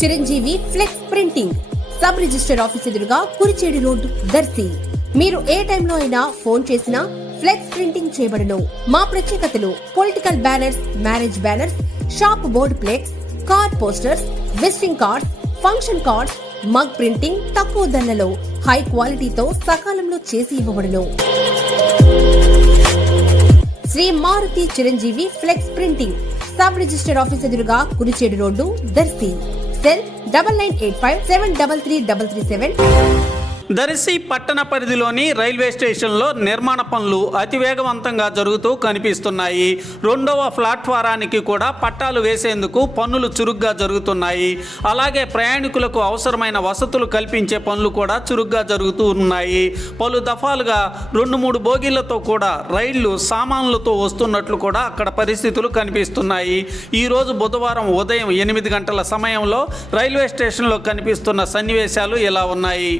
Chiranjeevi flex printing sub register office ఎదురుగా Kurichedu road Darsi. మీరు ఏ టైంలో అయినా ఫోన్ చేసినా ఫ్లెక్స్ ప్రింటింగ్ చేయబడును. మా ప్రత్యేకతలు political banners, marriage banners, shop board flex, car posters, visiting cards, function cards, mug printing తక్కువ ధరలలో హై క్వాలిటీతో సకాలంలో చేసి ఇవ్వబడును. Shri Maruthi Chiranjeevi flex printing sub register office ఎదురుగా కురిచేడు రోడ్డు దర్శి. సెల్ 9985733337. దర్శి పట్టణ పరిధిలోని రైల్వే స్టేషన్లో నిర్మాణ పనులు అతివేగవంతంగా జరుగుతూ కనిపిస్తున్నాయి. రెండవ ప్లాట్ఫారానికి కూడా పట్టాలు వేసేందుకు పనులు చురుగ్గా జరుగుతున్నాయి. అలాగే ప్రయాణికులకు అవసరమైన వసతులు కల్పించే పనులు కూడా చురుగ్గా జరుగుతూ ఉన్నాయి. పలు దఫాలుగా 2-3 బోగీలతో కూడా రైళ్లు సామాన్లతో వస్తున్నట్లు కూడా అక్కడ పరిస్థితులు కనిపిస్తున్నాయి. ఈరోజు బుధవారం ఉదయం 8 గంటల సమయంలో రైల్వే స్టేషన్లో కనిపిస్తున్న సన్నివేశాలు ఇలా ఉన్నాయి.